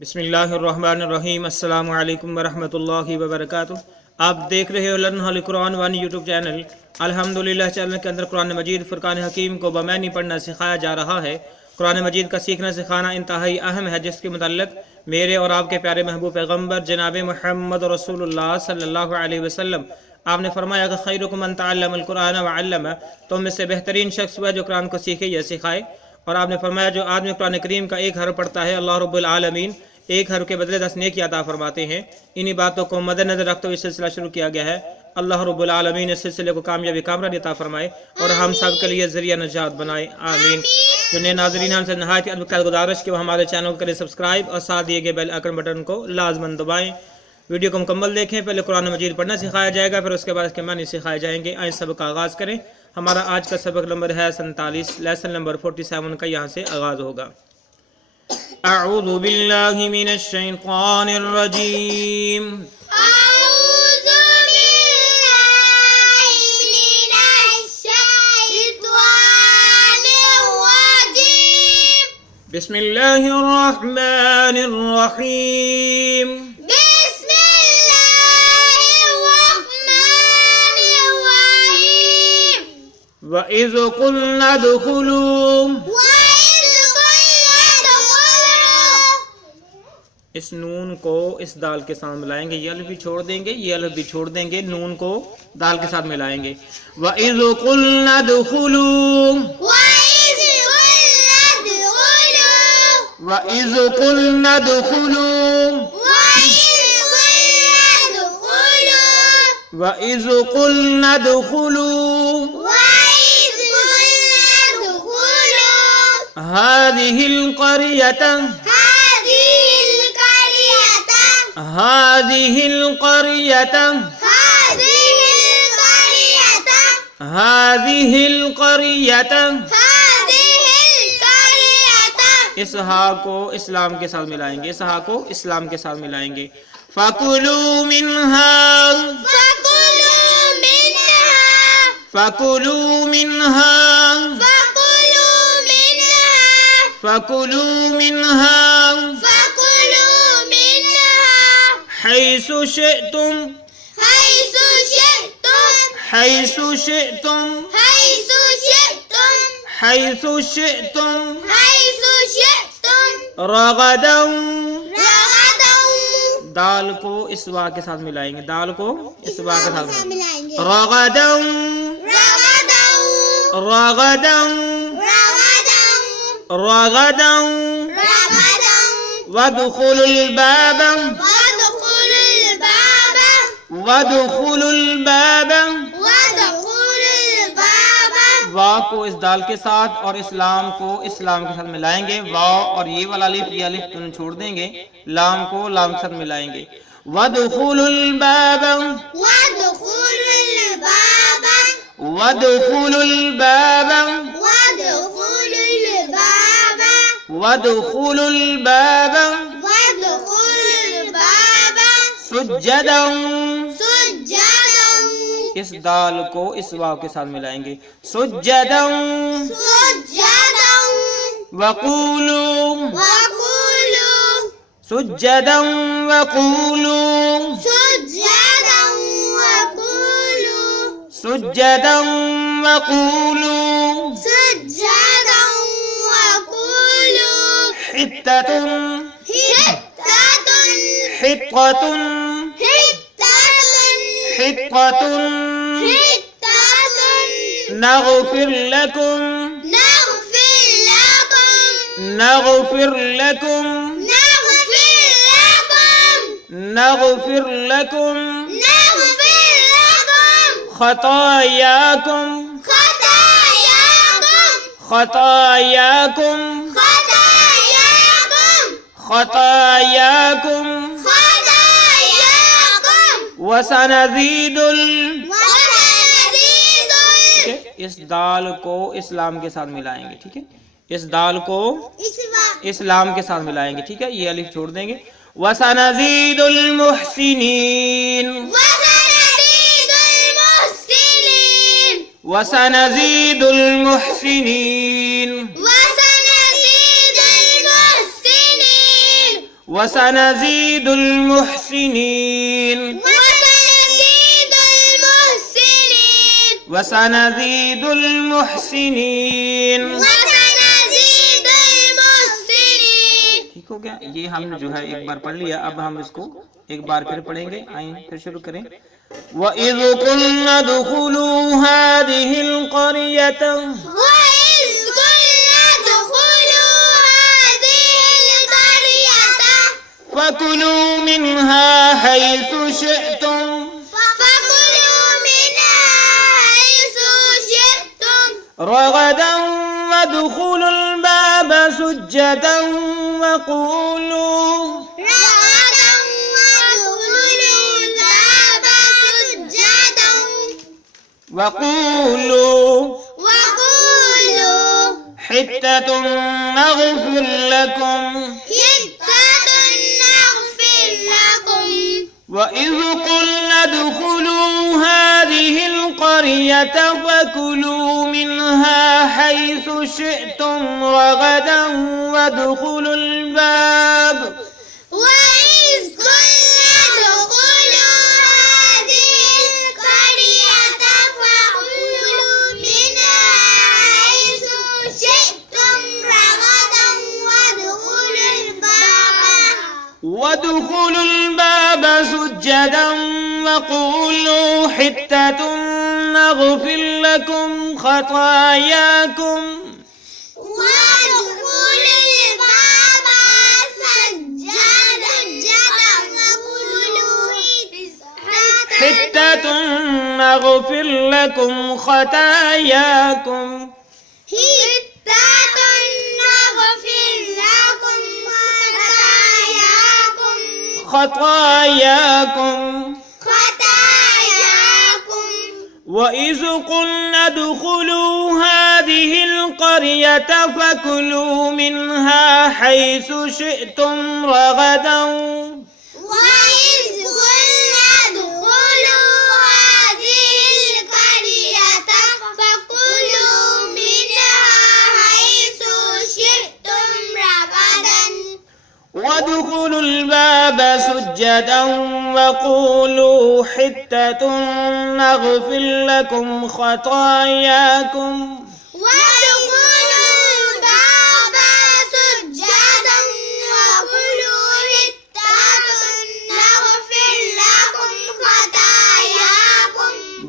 बिस्मिल्लाहिर्रहमानिर्रहीम। अस्सलामु अलैकुम वरहमतुल्लाहि वबरकातुह। आप देख रहे हो लर्न हाल कुरान वानी यूट्यूब चैनल। अल्हम्दुलिल्लाह चैनल के अंदर कुरान मजीद फुरकान हकीम को बमैनी पढ़ना सिखाया जा रहा है। कुरान मजीद का सीखना सिखाना इंतहाई अहम है, जिसके मुतल्लिक़ मेरे और आपके प्यारे महबूब पैगम्बर जनाब मुहम्मद रसूलुल्लाह सल्लल्लाहु अलैहि वसल्लम आपने फरमाया कि खैरुकुम मन तअल्लमल कुरान व अल्लमा, तो में से बेहतरीन शख्स वह जो कुरान को सीखे या सिखाए। और आपने फरमाया जो आदमी कुरान करीम का एक हर्फ पढ़ता है, अल्लाह रब्बुल आलमीन एक हर्फ के बदले 10 नेकी अता फरमाते हैं। इन्हीं बातों को मद्देनजर रखते हुए सिलसिला शुरू किया गया है। अल्लाह रब्बुल आलमीन इस सिलसिले को कामयाबी कामरानी अता फरमाए और हम सब के लिए जरिया नजात बनाए, आमीन। जो नए नाज़रीन हमसे नहायत अदब गुजारिश कि वो हमारे चैनल को करें सब्सक्राइब और साथ दिए गए बेल आइकन बटन को लाजमन दबाएं। वीडियो को मुकम्मल देखें। पहले कुरान मजीद पढ़ना सिखाया जाएगा, फिर उसके बाद इसके मानी सिखाए जाएंगे। आइए सबक का आगाज़ करें। हमारा आज का सबक नंबर है 47, लेसन नंबर 47 का यहाँ से आगाज़ होगा। अऊज़ु बिल्लाहि मिनश शैतानिर रजीम। बिस्मिल्लाहिर रहमानिर रहीम। वइज़ क़ुल्ना दुख़ुलू, इस नून को इस दाल के साथ मिलाएंगे, ये अलिफ भी छोड़ देंगे, ये अलिफ भी छोड़ देंगे, नून को दाल के साथ मिलाएंगे। वइज़ क़ुल्ना दुख़ुलू, वइज़ क़ुल्ना दुख़ुलू, वइज़ क़ुल्ना दुख़ुलू हाज़िहिल क़रियत, हाज़िहिल क़रियत, हाज़िहिल क़रियत। इस हा को इस्लाम के साथ मिलाएंगे, इस हा को इस्लाम के साथ मिलाएंगे। फ़कुलू मिन्हा, फ़कुलू मिन्हा, फ़कुलू मिन्हा हैसु शिअ्तुम, हैसु शिअ्तुम, हैसु शिअ्तुम रगदन। दाल को इस वा के साथ मिलाएंगे, दाल को इस वा के साथ मिलाएंगे। रगदन, रगदन, रगदन। वदखुलुल बाब, वदखुलुल बाब। वा को इस दाल के साथ और इस्लाम को इस्लाम के साथ मिलाएंगे। वाव और ये वाला अलिफ, ये अलिफ तुम छोड़ देंगे, लाम को लाम के साथ मिलाएंगे। वदखुलुल बाब, वदखुलुल बाब, वदखुलुल बाब, वदखुलुल बाब सुज्जदन। इस दाल को इस वाव के साथ मिलाएंगे। सुज्जदन, वक़ूलू, सुज्जदन वक़ूलू, सुज्जदन वक़ूलू हित्ततुन, हित्ततुन, हित्ततुन नग़फ़िर लकुम, नग़फ़िर लकुम, नग़फ़िर लकुम ख़तायाकुम, ख़तायाकुम, ख़तायाकुम वसनज़ीदुल। इस दाल को इस्लाम के साथ मिलाएंगे, ठीक है। इस दाल को इस्लाम के साथ मिलाएंगे, ठीक है। ये अलिफ छोड़ देंगे। वसनज़ीदुल मुहसिनीन, वसनज़ीदुल मुहसिनीन, वसनज़ीदुल मुहसिनीन वसनज़ीदुल मुहसिनीन। ठीक हो गया। ये हम जो है एक बार पढ़ लिया, अब हम इसको एक बार फिर पढ़ेंगे। आइए फिर शुरू करें। वइज़ कुल्ना दुखुलू हादिहिल क़रियत फकुलू मिन्हा हैसु शिअ्तुम रगदन वदखुलुल बाब सुज्जदन वक़ूलू हित्ततुन नग़फ़िर लकुम वइज़ क़ुल्ना उद्ख़ुलू हाज़िहिल क़रियत फ़कुलू मिन्हा हैसु शिअ्तुम रग़दन वदख़ुलुल बाब वदख़ुलुल बाब सुज्जदन वक़ूलू हित्ततुन नग़फ़िर लकुम ख़तायाकुम हित्ततुन नग़फ़िर लकुम ख़तायाकुम ख़तायाकुम वइज़ क़ुल्ना उद्ख़ुलू हाज़िहिल क़रियत फ़कुलू मिन्हा हैसु शिअ्तुम रग़दन वदख़ुलुल बाब सुज्जदन वक़ूलू हित्ततुन नग़फ़िर लकुम ख़तायाकुम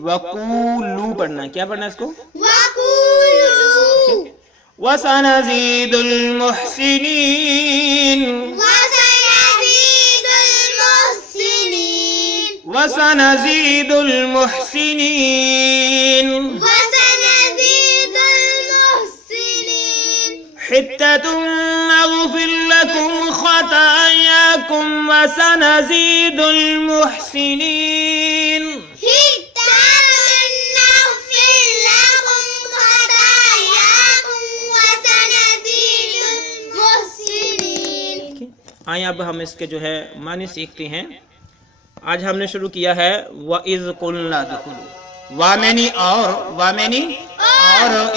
वक़ूलू पढ़ना, क्या पढ़ना इसको? वसनज़ीदुल मुहसिनीन वसनज़ीदुल मुहसिनीन हित्ततुन नग़फ़िर लकुम ख़तायाकुम वसनज़ीदुल मुहसिनीन। आइए अब हम इसके जो है मानी सीखते हैं। आज हमने शुरू किया है वइज़ क़ुल्ना उद्ख़ुलू, वामेनी और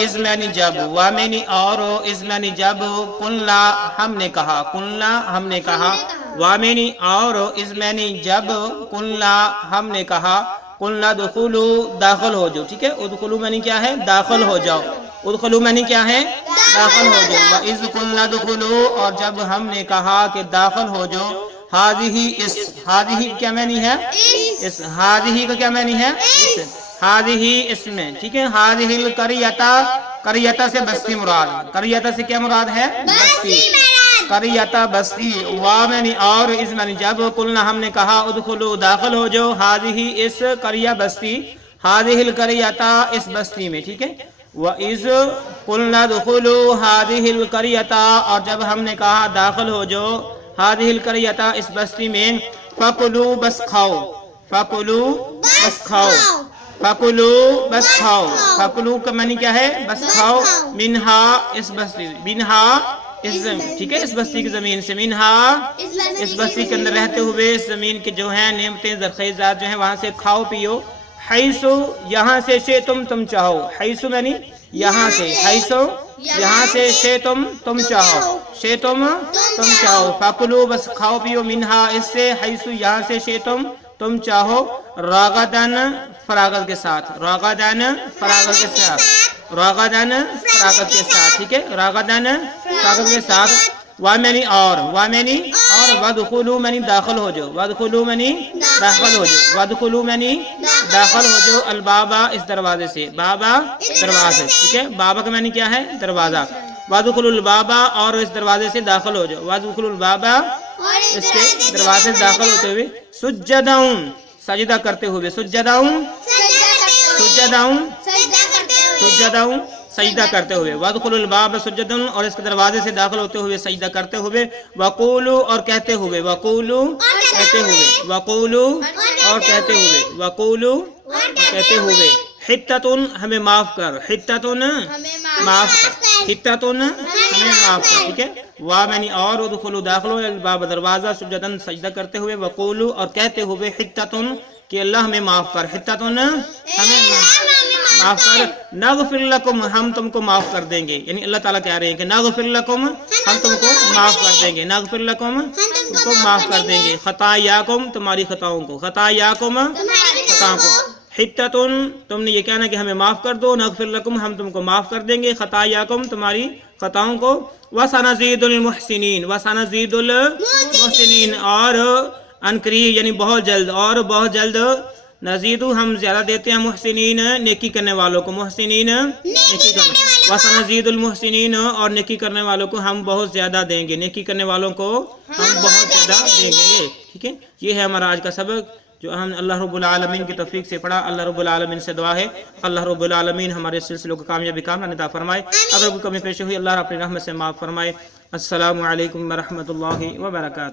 इज़्मानी जब, वामेनी और इज़्मानी जब, कुल्ना हमने कहा, कुल्ना हमने कहा, वामेनी और इज़्मानी जब, कुल्ना हमने कहा, कुल्ना उद्ख़ुलू दाखिल हो जाओ। ठीक है, उद्ख़ुलू मानी क्या है? दाखिल हो जाओ। उद्ख़ुलू मानी क्या है? दाखिल हो जाओ। वइज़ क़ुल्ना उद्ख़ुलू, और जब हमने कहा कि दाखिल हो जाओ, हाज़िही इस, हाज़िही क्या मानी है? इस, हाज़िही का क्या मानी है? इस, हाज़िही इसमें। ठीक है, हाज़िहिल क़रियता, क़रियता से बस्ती मुराद, क़रियता से क्या मुराद है? बस्ती, क़रियता बस्ती। वामेनी और इज़्मानी जब, कुल्ना हमने कहा, उद्ख़ुलू दाखिल हो जाओ, हाज़िही इस क़रिया बस्ती, हाज़िहिल क़रियता इस बस्ती में। ठीक है, वइज़ क़ुल्ना उद्ख़ुलू हाज़िहिल क़रियता, और जब हमने कहा दाखिल हो जाओ, हाज़िहिल क़रियता इस बस्ती में, फ़कुलू बस खाओ, फ़कुलू बस खाओ, फ़कुलू बस खाओ, फ़कुलू का मानी क्या है? बस खाओ, मिन्हा इस बस्ती, मिन्हा इस, ठीक है, इस बस्ती की जमीन से, मिन्हा इस बस्ती के अंदर रहते हुए इस जमीन के जो है नेमतें ज़रख़ीज़ात जो है वहाँ से खाओ पियो, हैसु यहाँ से, शे तुम चाहो, हैसु मानी यहाँ से, हैसु यहाँ से शे तुम चाहो, शे तुम चाहो, फाकुलू बस खाओ पियो, मिनहा इससे, हैसु यहाँ से, शे तुम चाहो, रागदन फरागत के साथ, रागदन फरागत के साथ, रागदन फरागत के साथ, ठीक है, रागदन फरागत के साथ, वामनी और वदखुलू मनी दाखिल हो जाओ, वदखुलू मनी दाखिल हो जाओ, वदखुलू मनी दाखिल हो जाओ, अलबाबा इस दरवाजे से, बाबा दरवाजे, ठीक है, बाबा का मानी क्या है, दरवाजा, वदखुलुल बाबा और इस दरवाजे से दाखिल हो जाओ, वदखुलुल बाबा इसके दरवाजे से दाखिल होते हुए, सुज्जदाउन सजदा करते हुए, सुज्जदाउन सजदा करते हुए, वदखुलुल बाब सुज्जदन और इसके दरवाजे से दाखिल होते हुए सजदा करते हुए, वक़ूलू और कहते हुए, वक़ूलू कहते हुए, वक़ूलू और कहते हुए, वक़ूलू कहते हुए, हित्ततुन हमें माफ कर, हित्ततुन माफ कर, हित्ततुन हमें माफ कर, ठीक है, वामनी और उदखुलू दाखिलो बाब दरवाजा सुज्जदन सजदा करते हुए, वक़ूलू और कहते हुए, हित्ततुन कि अल्लाह हमें माफ कर, हित्ततुन हमें माफ कर, नगफिर लकुम हम तुमको माफ कर देंगे, यानी अल्लाह ताला कह रहे हैं कि नगफिर लकुम हम तुमको माफ कर देंगे, नगफिर लकुम तुमको माफ कर देंगे, खतायाकुम तुम्हारी खताओं को, खतायाकुम खताओं को, हित्ततुन तुमने ये कहना कि हमें माफ कर दो, नगफिर लकुम हम तुमको माफ कर देंगे, खतायाकुम तुम्हारी खताओं को, वसनज़ीदुल मुहसिनीन, वसनज़ीदुल मुहसिनीन और अनकरीब यानी बहुत जल्द, और बहुत जल्द, नज़ीदु हम ज्यादा देते हैं, मुहसिनीन नेकी करने वालों को, मुहसिनीन नेकी करने, वसनज़ीदुल मुहसिनीन और नेकी करने वालों को हम बहुत ज्यादा देंगे, नेकी करने वालों को हम बहुत ज्यादा देंगे, ठीक है। ये है हमारा आज का सबक जो हम अल्लाह रब्बुल आलमीन की तौफीक से पढ़ा। अल्लाह रब्बुल आलमीन से दुआ है अल्लाह रब्बुल आलमीन हमारे सिलसिलों को कामयाबी अता फरमाए, अगर कोई कमी पेश हुई अल्लाह अपनी रहमत से माफ़ फरमाए। अस्सलामु अलैकुम व रहमतुल्लाहि व बरकातुहू।